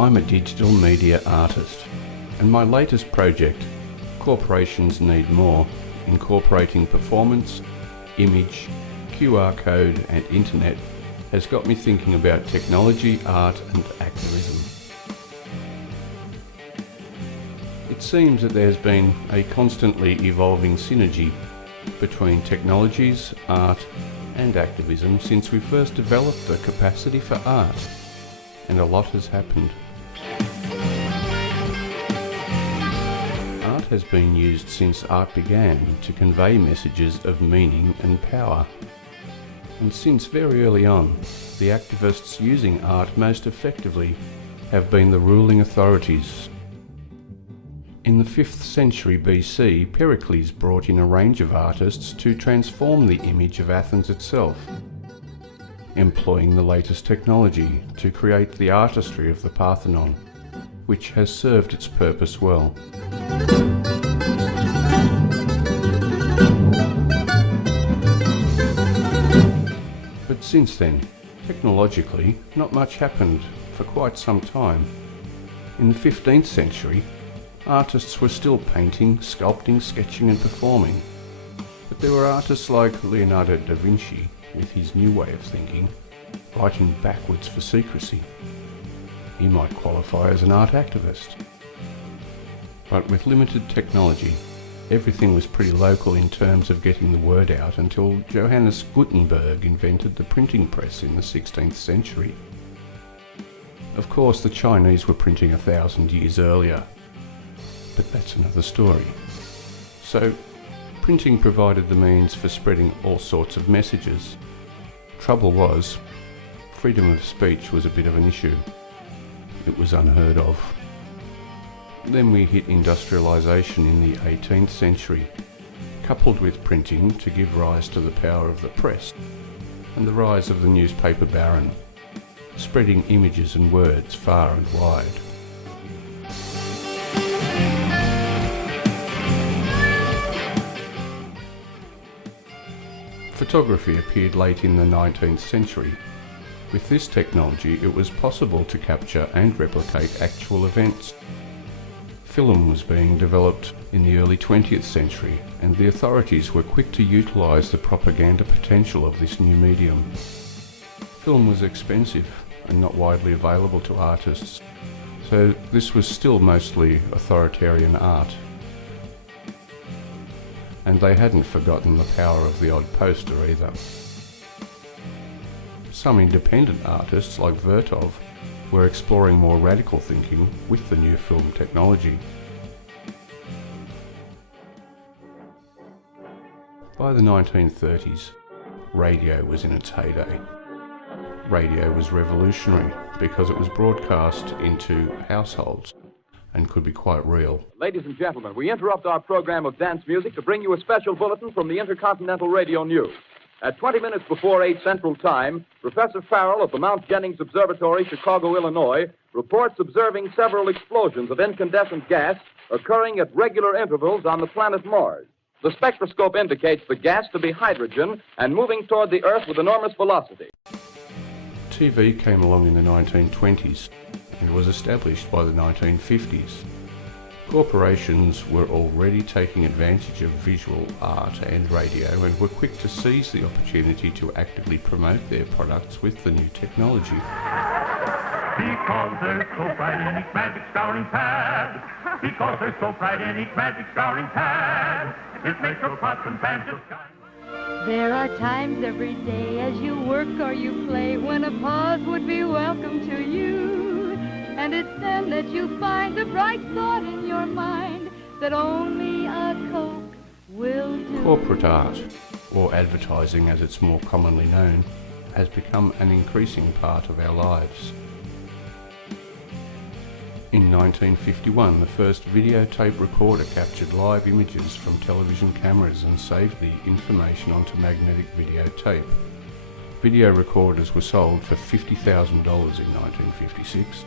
I'm a digital media artist, and my latest project, Corporations Need More, incorporating performance, image, QR code and internet, has got me thinking about technology, art and activism. It seems that there's been a constantly evolving synergy between technologies, art and activism since we first developed the capacity for art, and a lot has happened. Art has been used since art began to convey messages of meaning and power. And since very early on, the activists using art most effectively have been the ruling authorities. In the 5th century BC, Pericles brought in a range of artists to transform the image of Athens itself, employing the latest technology to create the artistry of the Parthenon, which has served its purpose well. But since then, technologically, not much happened for quite some time. In the 15th century, artists were still painting, sculpting, sketching and performing. But there were artists like Leonardo da Vinci, with his new way of thinking, writing backwards for secrecy. He might qualify as an art activist. But with limited technology, everything was pretty local in terms of getting the word out until Johannes Gutenberg invented the printing press in the 16th century. Of course, the Chinese were printing 1,000 years earlier, but that's another story. So, printing provided the means for spreading all sorts of messages. Trouble was, freedom of speech was a bit of an issue. It was unheard of. Then we hit industrialisation in the 18th century, coupled with printing to give rise to the power of the press and the rise of the newspaper baron, spreading images and words far and wide. Photography appeared late in the 19th century. With this technology, it was possible to capture and replicate actual events. Film was being developed in the early 20th century, and the authorities were quick to utilise the propaganda potential of this new medium. Film was expensive and not widely available to artists, so this was still mostly authoritarian art. And they hadn't forgotten the power of the odd poster either. Some independent artists, like Vertov, were exploring more radical thinking with the new film technology. By the 1930s, radio was in its heyday. Radio was revolutionary because it was broadcast into households and could be quite real. Ladies and gentlemen, we interrupt our program of dance music to bring you a special bulletin from the Intercontinental Radio News. At 20 minutes before 8 Central Time, Professor Farrell of the Mount Jennings Observatory, Chicago, Illinois, reports observing several explosions of incandescent gas occurring at regular intervals on the planet Mars. The spectroscope indicates the gas to be hydrogen and moving toward the Earth with enormous velocity. TV came along in the 1920s and was established by the 1950s. Corporations were already taking advantage of visual art and radio and were quick to seize the opportunity to actively promote their products with the new technology. Because they're so bright in each magic scouring pad. Because they're so bright in each magic scouring pad. It makes your pots and pans just shine. There are times every day as you work or you play when a pause would be welcome to you. And it's then that you find the bright thought in your mind that only a Coke will do. Corporate art, or advertising as it's more commonly known, has become an increasing part of our lives. In 1951, the first videotape recorder captured live images from television cameras and saved the information onto magnetic videotape. Video recorders were sold for $50,000 in 1956.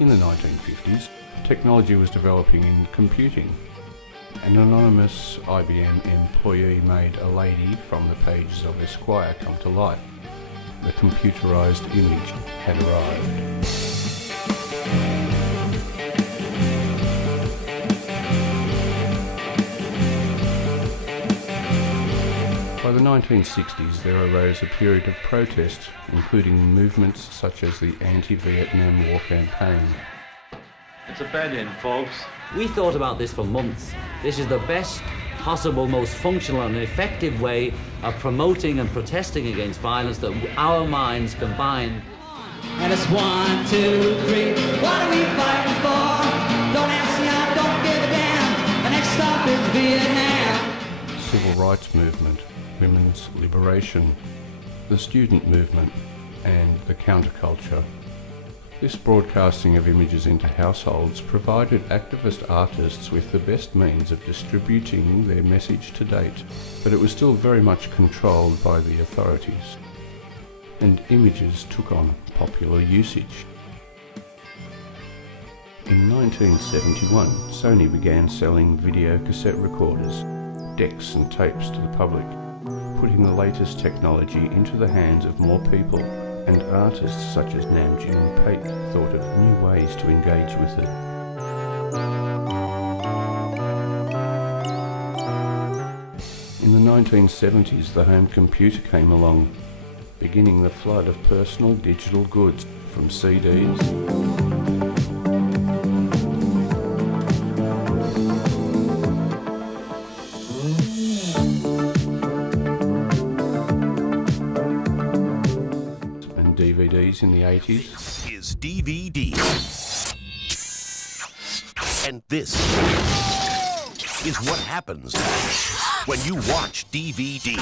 In the 1950s, technology was developing in computing. An anonymous IBM employee made a lady from the pages of Esquire come to life. the computerized image had arrived. By the 1960s, there arose a period of protest, including movements such as the anti-Vietnam War campaign. It's a bed-in, folks. We thought about this for months. This is the best possible, most functional and effective way of promoting and protesting against violence that our minds combine. And it's 1, 2, 3. What are we fighting for? Don't ask me, I don't give a damn. The next stop is Vietnam. Civil rights movement, women's liberation, the student movement, and the counterculture. This broadcasting of images into households provided activist artists with the best means of distributing their message to date, but it was still very much controlled by the authorities, and images took on popular usage. In 1971, Sony began selling video cassette recorders, decks and tapes to the public, putting the latest technology into the hands of more people, and artists such as Nam June Paik thought of new ways to engage with it. In the 1970s, the home computer came along, beginning the flood of personal digital goods, from CDs, and DVDs in the 80s. This is DVD. And this is what happens when you watch DVD.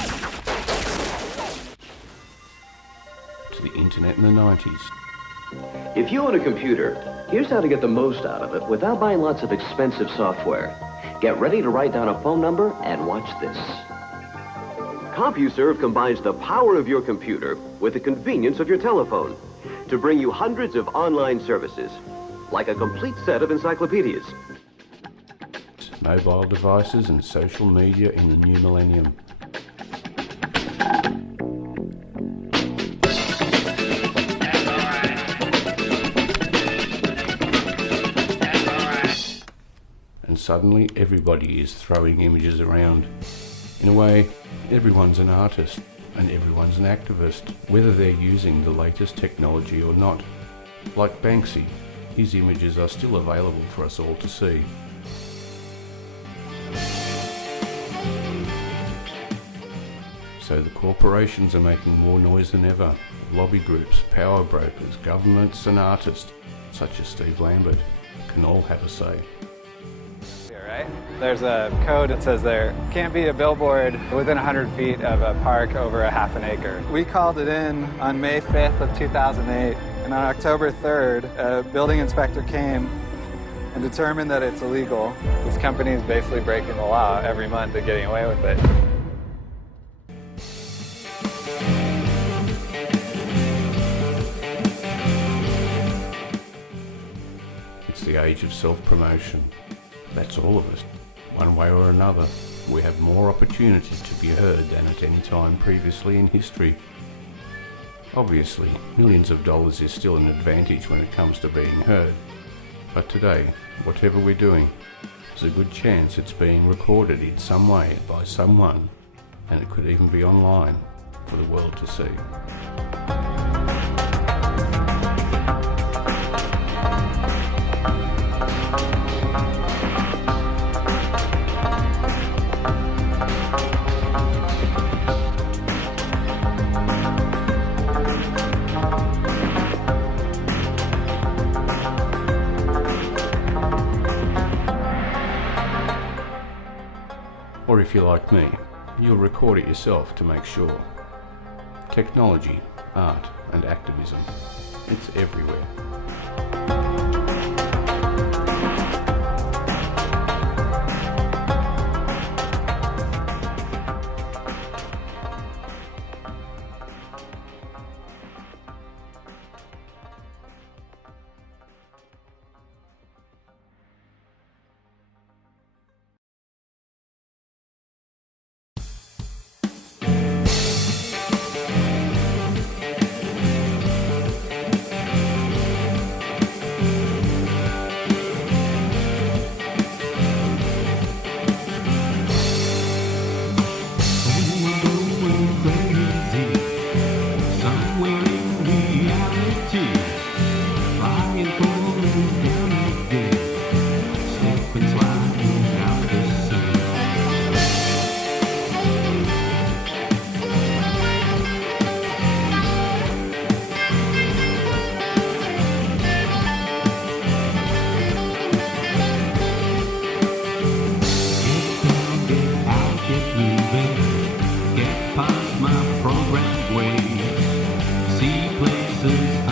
To the internet in the 90s. If you own a computer, here's how to get the most out of it without buying lots of expensive software. Get ready to write down a phone number and watch this. CompuServe combines the power of your computer with the convenience of your telephone to bring you hundreds of online services, like a complete set of encyclopedias. Mobile devices and social media in the new millennium. And suddenly everybody is throwing images around. In a way, everyone's an artist and everyone's an activist, whether they're using the latest technology or not. Like Banksy, his images are still available for us all to see. So the corporations are making more noise than ever. Lobby groups, power brokers, governments and artists, such as Steve Lambert, can all have a say. Right? There's a code that says there can't be a billboard within 100 feet of a park over a half an acre. We called it in on May 5th of 2008, and on October 3rd, a building inspector came and determined that it's illegal. This company is basically breaking the law every month and getting away with it. It's the age of self-promotion. That's all of us. One way or another, we have more opportunities to be heard than at any time previously in history. Obviously, millions of dollars is still an advantage when it comes to being heard. But today, whatever we're doing, there's a good chance it's being recorded in some way by someone, and it could even be online for the world to see. Or if you're like me, you'll record it yourself to make sure. Technology, art and activism, it's everywhere. too. Flying full down the gate, slip and sliding out the sun. Get past my programmed ways, see places